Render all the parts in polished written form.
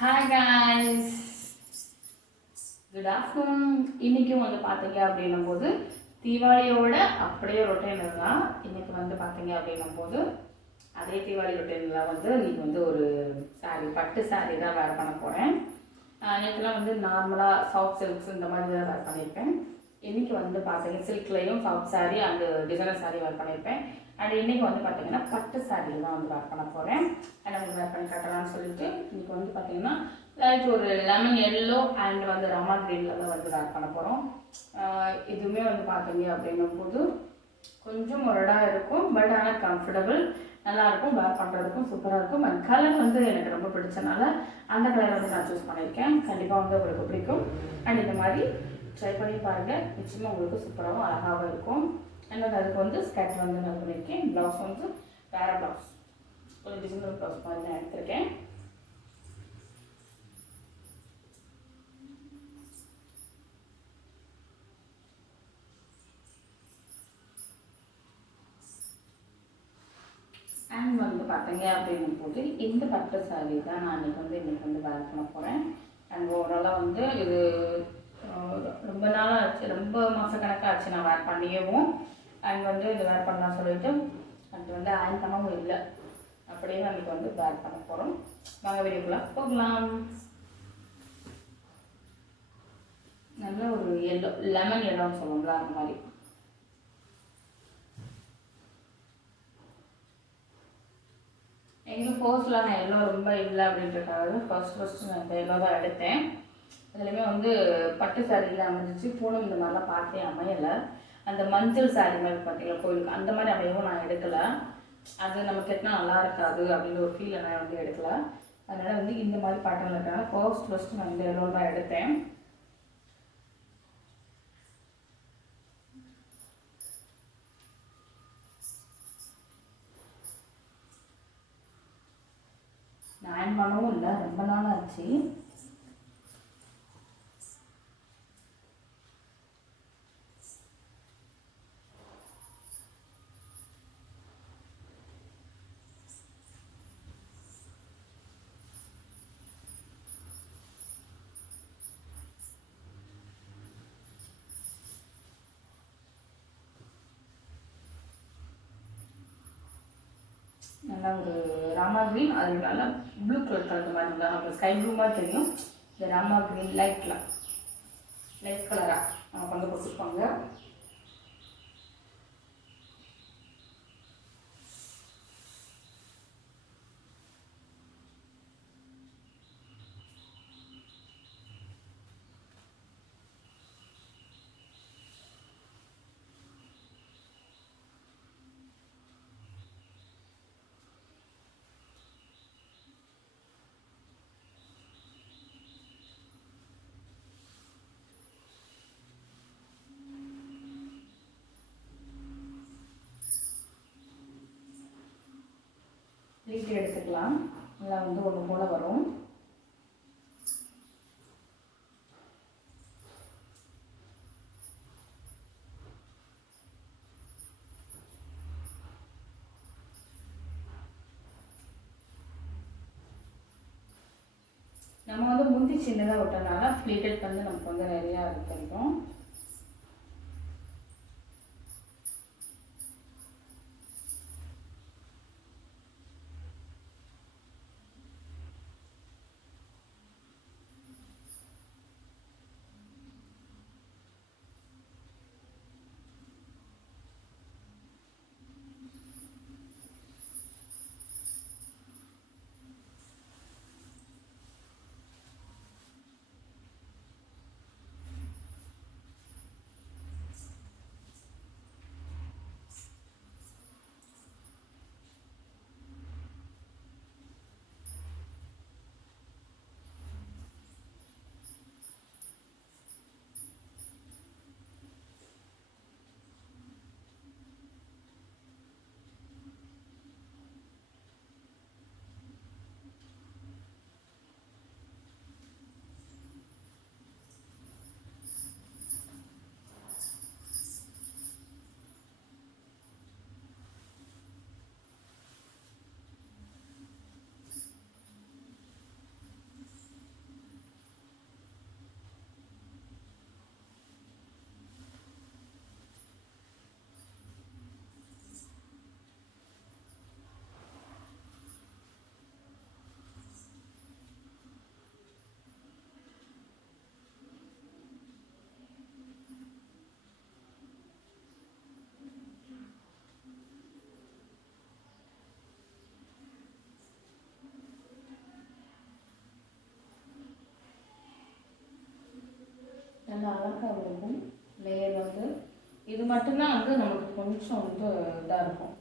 Hi guys, good afternoon. இன்றைக்கும் வந்து பார்த்தீங்க அப்படின்னும் போது தீபாவளியோட அப்படியே ரொட்டீனில் தான். இன்றைக்கி வந்து பார்த்தீங்க அப்படின்னும் போது அதே தீபாவளி ரொட்டீனில் வந்து இன்றைக்கி வந்து ஒரு சாரீ, பட்டு சாரீ தான் வேர் பண்ண போகிறேன். நேற்றுலாம் வந்து நார்மலாக சாஃப்ட் சில்க்ஸ் இந்த மாதிரி தான் வேர் பண்ணியிருப்பேன். இன்றைக்கி வந்து பார்த்தீங்க சில்க்லேயும் soft sari and designer sari wear பண்ணியிருப்பேன். அண்ட் இன்றைக்கி வந்து பார்த்தீங்கன்னா பட்டு சாரியில் தான் வந்து வேர் பண்ண போகிறேன். அண்ட் உங்களுக்கு வேர் பண்ணி கட்டலாம்னு சொல்லிட்டு இன்றைக்கி வந்து பார்த்தீங்கன்னா லைட் ஒரு லெமன் எல்லோ அண்ட் வந்து ரமா க்ரீனில் தான் வந்து வேர் பண்ண போகிறோம். இதுவுமே வந்து பார்த்தீங்க அப்படின்னும் போது கொஞ்சம் முரடாக இருக்கும், பட் ஆனால் கம்ஃபர்டபுள் நல்லாயிருக்கும், வேர் பண்ணுறதுக்கும் சூப்பராக இருக்கும். அண்ட் கலர் வந்து எனக்கு ரொம்ப பிடிச்சனால அந்த கலரை வந்து நான் சூஸ் பண்ணியிருக்கேன். கண்டிப்பாக வந்து உங்களுக்கு பிடிக்கும். அண்ட் இந்த மாதிரி ட்ரை பண்ணி பாருங்கள், நிச்சயமாக உங்களுக்கு சூப்பராகவும் அழகாகவும் இருக்கும். அண்ட் அதுக்கு வந்து ஸ்கர்ட் வந்து நான் பண்ணியிருக்கேன். ப்ளவுஸ் வந்து வேறு ப்ளவுஸ், ஒரு டிசைனர் ப்ளவுஸ் மாதிரி நான் எடுத்திருக்கேன். அண்ட் வந்து பார்த்தீங்க அப்படின்னும் போது இந்த பட்டு சாரீ தான் நான் இன்றைக்கி வந்து வேர் பண்ண போகிறேன். அண்ட் ஓவராலாக வந்து இது ரொம்ப நாளாக ஆச்சு, ரொம்ப மாதக்கணக்காக ஆச்சு நான் வேர் பண்ணியவும். அண்ட் வந்து இது வேர் பண்ணலாம் சொல்லிட்டு அது வந்து அயன் பண்ணவும் இல்லை, அப்படியே அன்றைக்கி வந்து வேர் பண்ண போகிறோம். வாங்க வீடியோக்குள்ளே போகலாம். நல்ல ஒரு எல்லோ, லெமன் எல்லோன்னு சொல்லுவோம்ல அந்த மாதிரி. எங்கள் ஃபர்ஸ்ட்டில் நான் எல்லோ ரொம்ப இல்லை அப்படின்றதுக்காக ஃபர்ஸ்ட்டு நான் இந்த எல்லோ தான் எடுத்தேன். அதுலேயுமே வந்து பட்டு சாரியில் அமைஞ்சிச்சு, பூனம் இந்த மாதிரிலாம் பார்த்தே அமையலை. அந்த மஞ்சள் சாரி மாதிரி பார்த்தீங்களா கோயிலுக்கு, அந்த மாதிரி அமையவும் நான் எடுக்கலை. அது நம்ம கட்டினா நல்லா இருக்காது அப்படின்ற ஒரு ஃபீலை நான் வந்து எடுக்கலை. அதனால் வந்து இந்த மாதிரி பேட்டர்னில் இருக்கிறனால ஃபர்ஸ்ட்டு நான் இந்த எல்லோ தான் எடுத்தேன். நான் பண்ணவும் இல்லை, ரொம்ப நாள் ஆச்சு. நல்லா ஒரு ராமா க்ரீன், அது நல்லா ப்ளூ கலர் கலந்த மாதிரி இருந்தால் நமக்கு ஸ்கை ப்ளூ மாதிரி தெரியும். இந்த ராமா க்ரீன் லைட் கலராக நமக்கு வந்து கொடுத்துருப்பாங்க. ப்ளீட் எடுத்துக்கலாம், நல்லா வந்து ஒன்று போல் வரும். நம்ம வந்து முந்தி சின்னதாக விட்டனால ப்ளீட்டட் வந்து நமக்கு வந்து நிறையா கிடைக்கும். அழகாக இருக்கும். லேயர் வந்து இது மட்டும்தான் வந்து நமக்கு கொஞ்சம் வந்து இதாக இருக்கும்.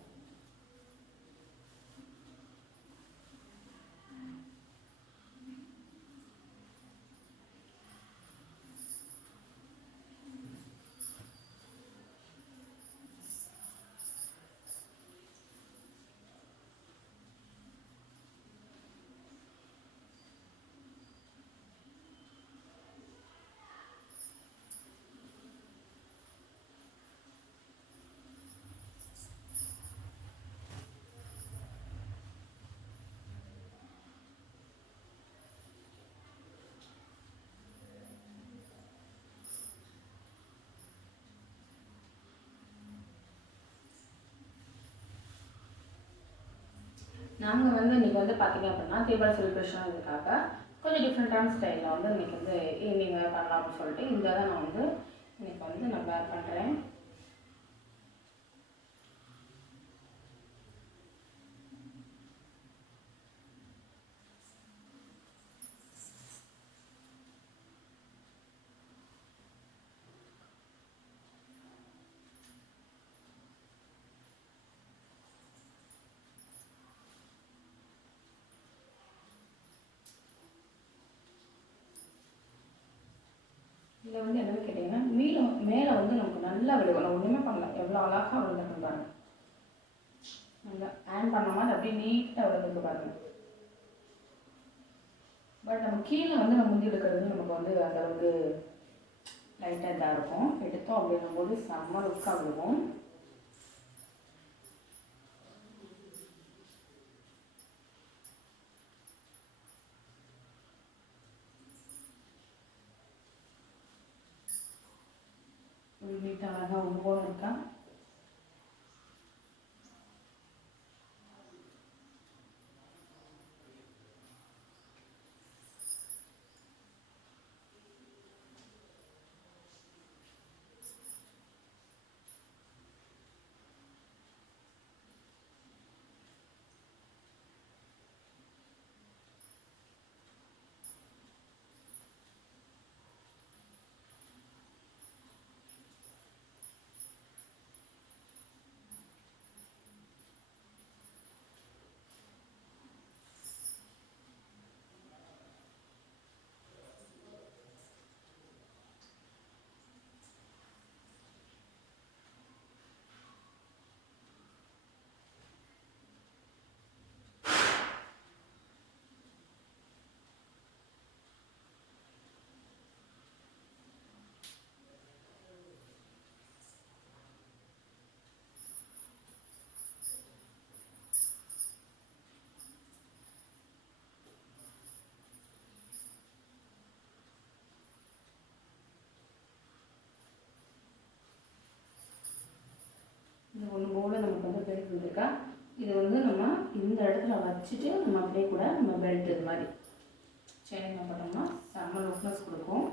நாங்கள் வந்து இன்றைக்கி வந்து பார்த்திங்க அப்படின்னா தீபாவளி செலிப்ரேஷன் இதுக்காக கொஞ்சம் டிஃப்ரெண்ட்டான ஸ்டைலில் வந்து இன்றைக்கி வந்து ஈவினிங் பண்ணலாம்னு சொல்லிட்டு இந்த தான் நான் வந்து இன்றைக்கி வந்து நான் வேர் பண்ணுறேன். இதில் வந்து என்னன்னு கேட்டிங்கன்னா மேலே வந்து நமக்கு நல்லா விழுகும். நான் ஒன்றுமே பண்ணல, எவ்வளோ அழகாக விழுந்துருக்கு பாருங்கள். நல்லா ஆன் பண்ண மாதிரி அப்படியே நீட்டாக விழுந்துருக்கு பாருங்கள். பட் நம்ம கீழே வந்து நம்ம முந்தி எடுக்கிறது நமக்கு வந்து அந்தளவுக்கு லைட்டாக இதாக இருக்கும். எடுத்தோம் அப்படிங்கும்போது செம்ம லுக்காக விழுகும். நீட்டாக அழகாக ஒவ்வொரு இருக்கா. இது ஒன்று போல் நமக்கு வந்து பெல்ட் வந்துருக்கா. இது வந்து நம்ம இந்த இடத்துல வச்சுட்டு நம்ம அப்படியே கூட நம்ம பெல்ட் இது மாதிரி செயின் பண்ணோம்னா செம்ம லுக்னஸ் கொடுக்கும்.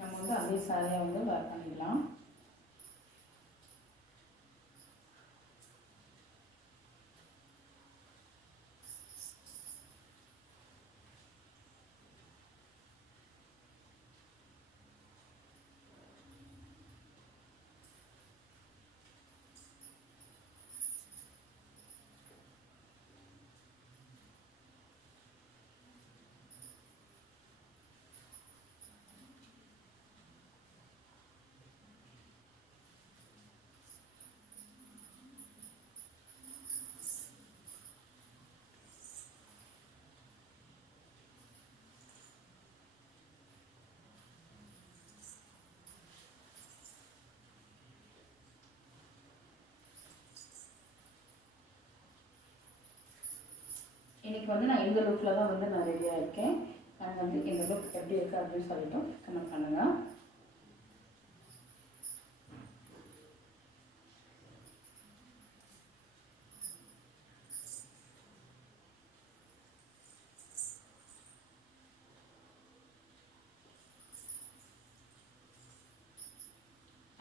நம்ம வந்து அதே சாரியை வந்து வேர் பண்ணிக்கலாம். இன்றைக்கி வந்து நான் இந்த லுக்கில் தான் வந்து நான் ரெடியாக இருக்கேன். நான் வந்து இந்த லுக் எப்படி இருக்குது அப்படின்னு சொல்லிட்டு கமெண்ட் பண்ணுங்கள்.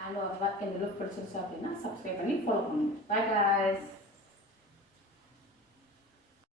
அண்ட் ஓவராக இந்த லுக் பிடிச்சிருச்சு அப்படின்னா சப்ஸ்கிரைப் பண்ணி ஃபாலோ பண்ணுங்க. Bye guys.